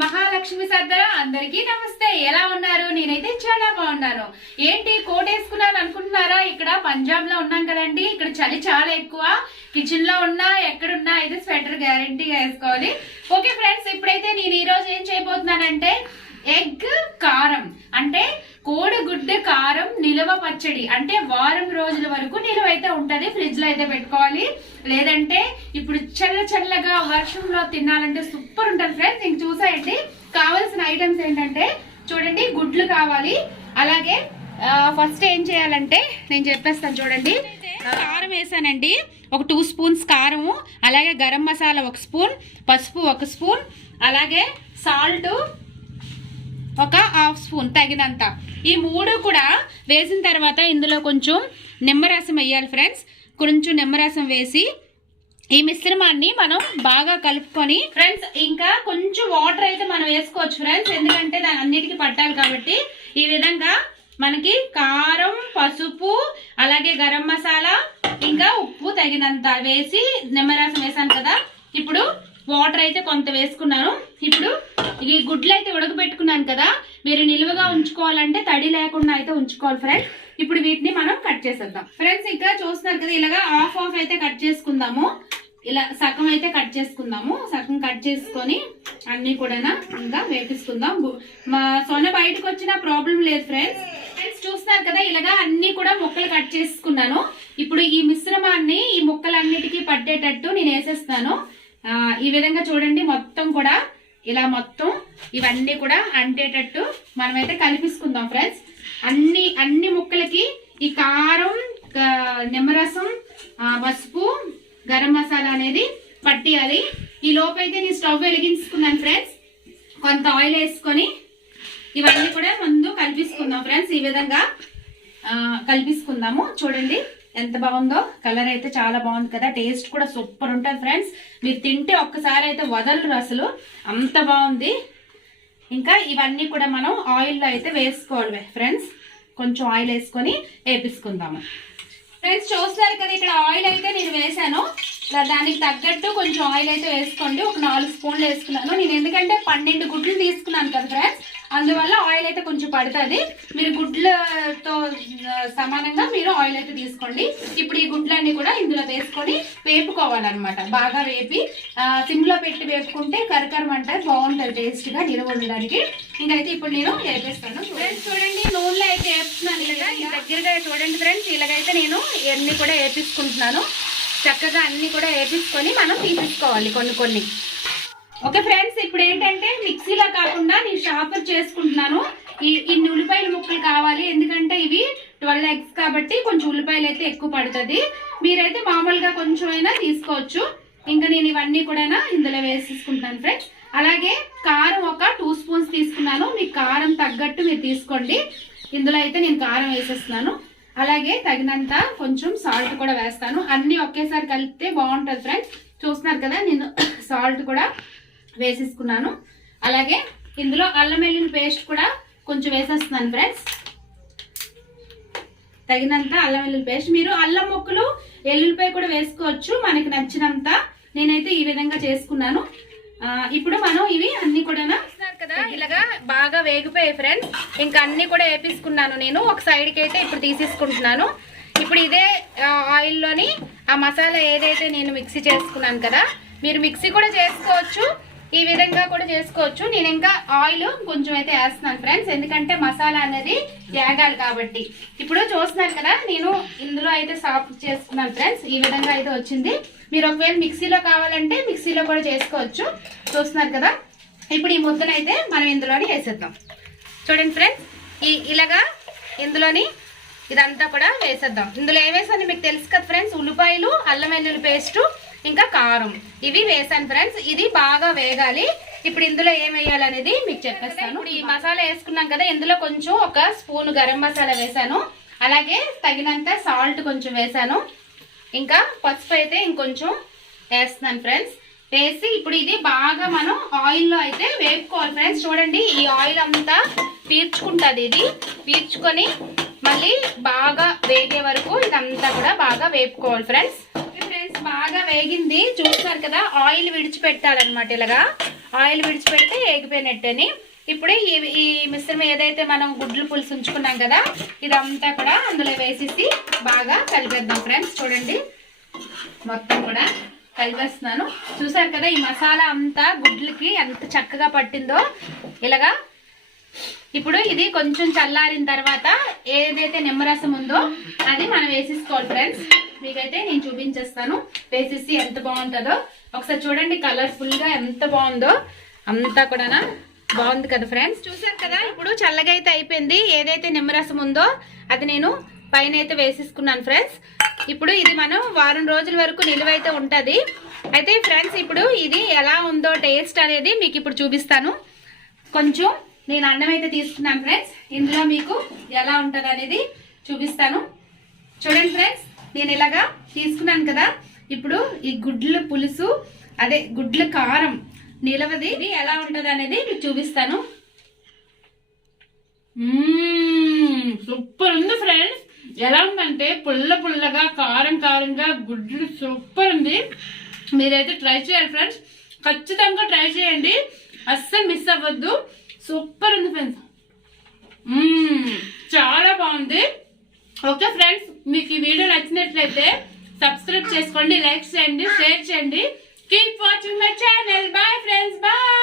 మహాలక్ష్మి సర్దర అందరికీ నమస్తే. ఎలా ఉన్నారు? నేనైతే చాలా బాగున్నాను. ఏంటి కోట్ వేసుకున్నాను అనుకుంటున్నారా? ఇక్కడ పంజాబ్ లో ఉన్నాం కదండి, ఇక్కడ చలి చాలా ఎక్కువ. కిచెన్ లో ఉన్నా ఎక్కడున్నా అయితే స్వెటర్ గ్యారంటీగా వేసుకోవాలి. ఓకే ఫ్రెండ్స్, ఇప్పుడైతే నేను ఈ రోజు ఏం చేయబోతున్నానంటే ఎగ్ కారం అంటే కోడిగుడ్డు కారం నిలువ పచ్చడి. అంటే వారం రోజుల వరకు నిలువ అయితే ఉంటది, ఫ్రిడ్జ్ లో అయితే పెట్టుకోవాలి. లేదంటే ఇప్పుడు చల్లగా వర్షంలో తినాలంటే సూపర్ ఉంటది ఫ్రెండ్స్. ఇంక చూసాయండి, కావాల్సిన ఐటమ్స్ ఏంటంటే చూడండి, గుడ్లు కావాలి. అలాగే ఫస్ట్ ఏం చేయాలంటే నేను చెప్పేస్తాను చూడండి. కారం వేసానండి, ఒక 2 స్పూన్స్ కారము, అలాగే గరం మసాలా 1 స్పూన్, పసుపు 1 స్పూన్, అలాగే సాల్ట్ ఒక 1/2 స్పూన్ తగినంత. ఈ 3 కూడా వేసిన తర్వాత ఇందులో కొంచెం నిమ్మరసం వేయాలి ఫ్రెండ్స్. కొంచెం నిమ్మరసం వేసి ఈ మిశ్రమాన్ని మనం బాగా కలుపుకొని ఫ్రెండ్స్, ఇంకా కొంచెం వాటర్ అయితే మనం వేసుకోవచ్చు ఫ్రెండ్స్, ఎందుకంటే దాని అన్నిటికీ పట్టాలి కాబట్టి. ఈ విధంగా మనకి కారం, పసుపు, అలాగే గరం మసాలా, ఇంకా ఉప్పు తగినంత వేసి నిమ్మరసం వేసాను కదా. ఇప్పుడు వాటర్ అయితే కొంత వేసుకున్నాను. ఇప్పుడు ఈ గుడ్లు అయితే ఉడకబెట్టుకున్నాను కదా, మీరు నిలువగా ఉంచుకోవాలంటే తడి లేకుండా అయితే ఉంచుకోవాలి ఫ్రెండ్స్. ఇప్పుడు వీటిని మనం కట్ చేసేద్దాం ఫ్రెండ్స్. ఇక్కడ చూస్తున్నారు కదా, ఇలాగా హాఫ్ అయితే కట్ చేసుకుందాము. ఇలా సగం అయితే కట్ చేసుకుందాము. సగం కట్ చేసుకొని అన్ని కూడా ఇంకా వేపిస్తుందాం. మా సొన బయటకు వచ్చిన ప్రాబ్లం లేదు ఫ్రెండ్స్. చూస్తున్నారు కదా, ఇలాగా అన్ని కూడా ముక్కలు కట్ చేసుకున్నాను. ఇప్పుడు ఈ మిశ్రమాన్ని ఈ ముక్కలన్నిటికీ పట్టేటట్టు నేను వేసేస్తాను. ఈ విధంగా చూడండి, మొత్తం కూడా ఇలా మొత్తం ఇవన్నీ కూడా అంటేటట్టు మనమైతే కలిపిసుకుందాం ఫ్రెండ్స్. అన్ని ముక్కలకి ఈ కారం, నిమ్మరసం, పసుపు, గరం మసాలా అనేది పట్టియాలి. ఈ లోపైతే నేను స్టవ్ వెలిగించుకున్నాను ఫ్రెండ్స్. కొంత ఆయిల్ వేసుకొని ఇవన్నీ కూడా ముందు కలిపిసుకుందాం ఫ్రెండ్స్. ఈ విధంగా కలిపిసుకుందాము. చూడండి ఎంత బాగుందో, కలర్ అయితే చాలా బాగుంది కదా, టేస్ట్ కూడా సూపర్ ఉంటుంది ఫ్రెండ్స్. మీరు తింటే ఒక్కసారి అయితే వదలరు అసలు, అంత బాగుంది. ఇంకా ఇవన్నీ కూడా మనం ఆయిల్లో అయితే వేసుకోవాలి ఫ్రెండ్స్. కొంచెం ఆయిల్ వేసుకొని వేపించుకుందాము ఫ్రెండ్స్. చూస్తున్నారు కదా, ఇక్కడ ఆయిల్ అయితే నేను వేసాను. దానికి తగ్గట్టు కొంచెం ఆయిల్ అయితే వేసుకోండి. ఒక 4 స్పూన్లు వేసుకున్నాను నేను, ఎందుకంటే 12 గుడ్లు తీసుకున్నాను కదా ఫ్రెండ్స్, అందువల్ల ఆయిల్ అయితే కొంచెం పడుతుంది. మీరు గుడ్లతో సమానంగా మీరు ఆయిల్ అయితే తీసుకోండి. ఇప్పుడు ఈ గుడ్లన్నీ కూడా ఇందులో వేసుకొని వేపుకోవాలన్నమాట. బాగా వేపి సిమ్లో పెట్టి వేపుకుంటే కరకరమంటే బాగుంటుంది, టేస్ట్గా నిలువ ఉండడానికి. ఇంకైతే ఇప్పుడు నేను వేపేస్తాను ఫ్రెండ్స్. చూడండి, నూనెలో అయితే వేపుతున్నాను. ఇలాగా దగ్గరగా చూడండి ఫ్రెండ్స్, ఇలాగైతే నేను ఇవన్నీ కూడా వేపించుకుంటున్నాను. చక్కగా అన్ని కూడా వేపించుకొని మనం తీసేసుకోవాలి కొన్ని. ఓకే ఫ్రెండ్స్, ఇప్పుడు ఏంటంటే మిక్సీలో కాకుండా నేను షాపర్ చేసుకుంటున్నాను. ఇన్ని ఉల్లిపాయల ముక్కలు కావాలి, ఎందుకంటే ఇవి 12 ఎగ్స్ కాబట్టి కొంచెం ఉల్లిపాయలు అయితే ఎక్కువ పడుతుంది. మీరైతే మామూలుగా కొంచెం అయినా తీసుకోవచ్చు. ఇంకా నేను ఇవన్నీ కూడా ఇందులో వేసేసుకుంటాను ఫ్రెండ్స్. అలాగే కారం ఒక 2 స్పూన్స్ తీసుకున్నాను. మీకు కారం తగ్గట్టు మీరు తీసుకోండి. ఇందులో అయితే నేను కారం వేసేస్తున్నాను. అలాగే తగినంత కొంచెం సాల్ట్ కూడా వేస్తాను. అన్ని ఒకేసారి కలిపితే బాగుంటుంది ఫ్రెండ్స్. చూస్తున్నారు కదా, నేను సాల్ట్ కూడా వేసేసుకున్నాను. అలాగే ఇందులో అల్లం వెల్లుల్లి పేస్ట్ కూడా కొంచెం వేసేస్తున్నాను ఫ్రెండ్స్. తగినంత అల్లం వెల్లుల్లి పేస్ట్. మీరు అల్లం ముక్కలు, వెల్లుల్లిపాయ కూడా వేసుకోవచ్చు మనకి నచ్చినంత. నేనైతే ఈ విధంగా చేసుకున్నాను. ఇప్పుడు మనం ఇవి అన్ని కూడా కదా ఇలాగా బాగా వేగిపోయాయి ఫ్రెండ్స్. ఇంకా అన్ని కూడా వేపించుకున్నాను నేను. ఒక సైడ్కి అయితే ఇప్పుడు తీసేసుకుంటున్నాను. ఇప్పుడు ఇదే ఆయిల్లోని ఆ మసాలా ఏదైతే నేను మిక్సీ చేసుకున్నాను కదా, మీరు మిక్సీ కూడా చేసుకోవచ్చు, ఈ విధంగా కూడా చేసుకోవచ్చు. నేను ఇంకా ఆయిల్ కొంచెం అయితే వేస్తున్నాను ఫ్రెండ్స్, ఎందుకంటే మసాలా అనేది వేగాలి కాబట్టి. ఇప్పుడు చూస్తున్నారు కదా, నేను ఇందులో అయితే సాఫ్ట్ చేసుకున్నాను ఫ్రెండ్స్. ఈ విధంగా అయితే వచ్చింది. మీరు ఒకవేళ మిక్సీలో కావాలంటే మిక్సీలో కూడా చేసుకోవచ్చు. చూస్తున్నారు కదా, ఇప్పుడు ఈ ముద్దనైతే మనం ఇందులోని వేసేద్దాం. చూడండి ఫ్రెండ్స్, ఇలాగా ఇందులోని ఇదంతా కూడా వేసేద్దాం. ఇందులో ఏమేసాను మీకు తెలుసు కదా ఫ్రెండ్స్, ఉల్లిపాయలు, అల్లం వెల్లుల్లి పేస్టు, ఇంకా కారం, ఇవి వేసాను ఫ్రెండ్స్. ఇది బాగా వేగాలి. ఇప్పుడు ఇందులో ఏం వేయాలనేది మీకు చెప్పేస్తాను. ఇప్పుడు ఈ మసాలా వేసుకున్నాం కదా, ఇందులో కొంచెం ఒక స్పూన్ గరం మసాలా వేసాను, అలాగే తగినంత సాల్ట్ కొంచెం వేసాను, ఇంకా పసుపు అయితే ఇంకొంచెం వేస్తున్నాను ఫ్రెండ్స్. వేసి ఇప్పుడు ఇది బాగా మనం ఆయిల్లో అయితే వేపుకోవాలి ఫ్రెండ్స్. చూడండి ఈ ఆయిల్ అంతా పీల్చుకుంటుంది, ఇది పీల్చుకొని మళ్ళీ బాగా వేగే వరకు ఇదంతా కూడా బాగా వేపుకోవాలి ఫ్రెండ్స్. ఫ్రెండ్స్ బాగా వేగింది చూస్తారు కదా, ఆయిల్ విడిచిపెట్టాలన్నమాట. ఇలాగా ఆయిల్ విడిచిపెడితే వేగిపోయినట్టని. ఇప్పుడు ఈ మిశ్రమం ఏదైతే మనం గుడ్లు పులుసు ఉంచుకున్నాం కదా, ఇదంతా కూడా అందులో వేసేసి బాగా కలిపేద్దాం ఫ్రెండ్స్. చూడండి మొత్తం కూడా కలిపేస్తున్నాను. చూసారు కదా ఈ మసాలా అంతా గుడ్లకి ఎంత చక్కగా పట్టిందో ఇలాగా. ఇప్పుడు ఇది కొంచెం చల్లారిన తర్వాత ఏదైతే నిమ్మరసం ఉందో అది మనం వేసేసుకోవాలి ఫ్రెండ్స్. మీకైతే నేను చూపించేస్తాను వేసేసి ఎంత బాగుంటుందో ఒకసారి చూడండి. కలర్ఫుల్ గా ఎంత బాగుందో, అంతా కూడా బాగుంది కదా ఫ్రెండ్స్. చూసారు కదా ఇప్పుడు చల్లగా అయితే అయిపోయింది. ఏదైతే నిమ్మరసం ఉందో అది నేను పైన అయితే వేసేసుకున్నాను ఫ్రెండ్స్. ఇప్పుడు ఇది మనం వారం రోజుల వరకు నిలువైతే ఉంటుంది. అయితే ఫ్రెండ్స్ ఇప్పుడు ఇది ఎలా ఉందో టేస్ట్ అనేది మీకు ఇప్పుడు చూపిస్తాను. కొంచెం నేను అన్నం అయితే తీసుకున్నాను ఫ్రెండ్స్, ఇందులో మీకు ఎలా ఉంటుంది అనేది చూపిస్తాను. చూడండి ఫ్రెండ్స్ నేను ఇలాగా తీసుకున్నాను కదా, ఇప్పుడు ఈ గుడ్ల పులుసు అదే గుడ్ల కారం నిలవది ఇది ఎలా ఉంటుంది అనేది మీకు చూపిస్తాను. సూపర్ ఉంది ఫ్రెండ్స్. ఎలా ఉందంటే పుల్ల పుల్లగా కారం కారంగా గుడ్లు సూపర్ ఉంది. మీరైతే ట్రై చేయాలి ఫ్రెండ్స్, ఖచ్చితంగా ట్రై చేయండి, అస్సలు మిస్ అవ్వద్దు. సూపర్ ఉంది ఫ్రెండ్స్, చాలా బాగుంది. ఓకే ఫ్రెండ్స్ మీకు ఈ వీడియో నచ్చినట్లయితే సబ్స్క్రైబ్ చేసుకోండి, లైక్ చేయండి, షేర్ చేయండి. Keep watching my channel. Bye friends, bye.